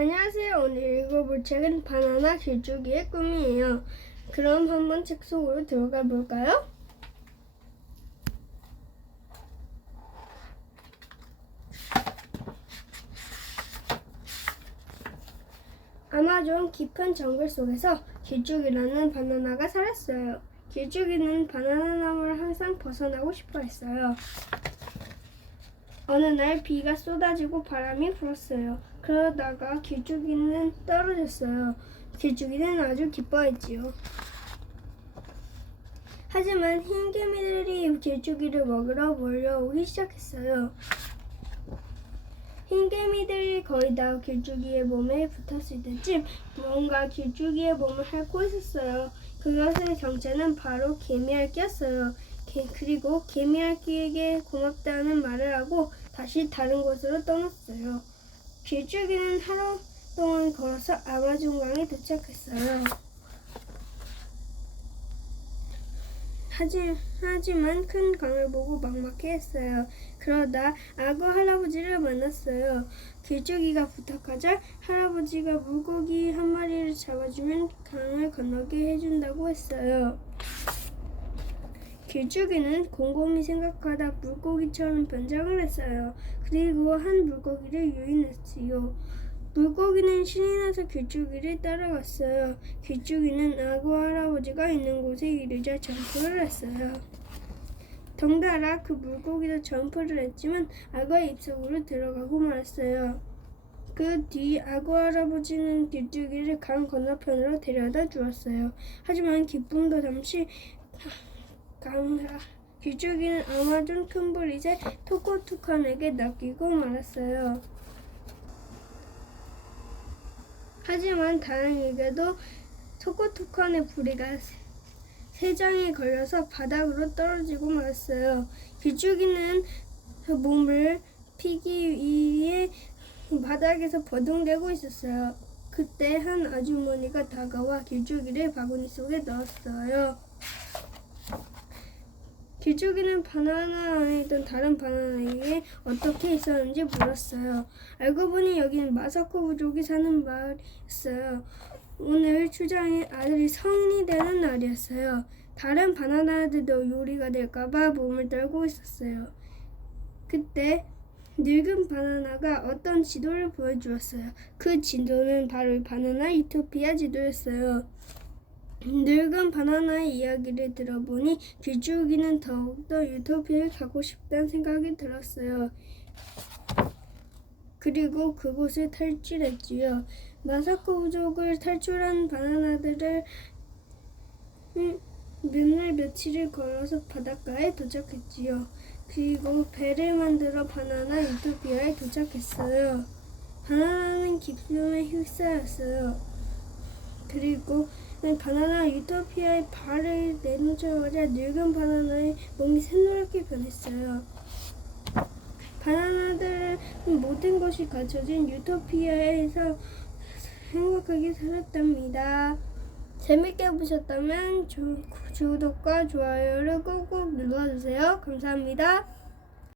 안녕하세요. 오늘 읽어볼 책은 바나나 길쭉이의 꿈이에요. 그럼 한번 책 속으로 들어가 볼까요? 아마존 깊은 정글 속에서 길쭉이라는 바나나가 살았어요. 길쭉이는 바나나 나무를 항상 벗어나고 싶어 했어요. 어느 날 비가 쏟아지고 바람이 불었어요. 그러다가 길쭉이는 떨어졌어요. 길쭉이는 아주 기뻐했지요. 하지만 흰 개미들이 길쭉이를 먹으러 몰려오기 시작했어요. 흰 개미들이 거의 다 길쭉이의 몸에 붙었을 때쯤 뭔가 길쭉이의 몸을 핥고 있었어요. 그것의 정체는 바로 개미알기였어요. 개- 그리고 개미알기에게 고맙다는 말을 하고 다시 다른 곳으로 떠났어요. 길쭉이는 하루 동안 걸어서 아마존강에 도착했어요. 하지, 하지만 큰 강을 보고 막막해했어요. 그러다 악어 할아버지를 만났어요. 길쭉이가 부탁하자 할아버지가 물고기 한 마리를 잡아주면 강을 건너게 해준다고 했어요. 길쭉이는 곰곰이 생각하다 물고기처럼 변장을 했어요. 그리고 한 물고기를 유인했지요. 물고기는 신이 나서 길쭉이를 따라갔어요. 길쭉이는 악어 할아버지가 있는 곳에 이르자 점프를 했어요. 덩달아 그 물고기도 점프를 했지만 악어의 입속으로 들어가고 말았어요. 그 뒤 악어 할아버지는 길쭉이를 강 건너편으로 데려다 주었어요. 하지만 기쁨도 잠시 강하 길쭉이는 아마존 큰브리제 토코투칸에게 낚이고 말았어요. 하지만 다행히게도 토코투칸의 부리가 세- 세 장에 걸려서 바닥으로 떨어지고 말았어요. 길쭉이는 몸을 피기 위해 바닥에서 버둥대고 있었어요. 그때 한 아주머니가 다가와 길쭉이를 바구니 속에 넣었어요. 길쭉이는 바나나 안에 있던 다른 바나나에게 어떻게 있었는지 물었어요. 알고 보니 여기는 마사코 부족이 사는 마을이었어요. 오늘 추장의 아들이 성인이 되는 날이었어요. 다른 바나나들도 요리가 될까봐 몸을 떨고 있었어요. 그때 늙은 바나나가 어떤 지도를 보여주었어요. 그 지도는 바로 바나나 유토피아 지도였어요. 늙은 바나나의 이야기를 들어보니 길쭉이는 더욱더 유토피아에 가고 싶다는 생각이 들었어요. 그리고 그곳을 탈출했지요. 마사코 부족을 탈출한 바나나들을 음, 몇날 며칠을 걸어서 바닷가에 도착했지요. 그리고 배를 만들어 바나나 유토피아에 도착했어요. 바나나는 기쁨에 휩싸였어요. 그리고 바나나 유토피아의 발을 내놓자마자 늙은 바나나의 몸이 새노랗게 변했어요. 바나나들은 모든 것이 갖춰진 유토피아에서 행복하게 살았답니다. 재밌게 보셨다면 조- 구독과 좋아요를 꾹꾹 눌러주세요. 감사합니다.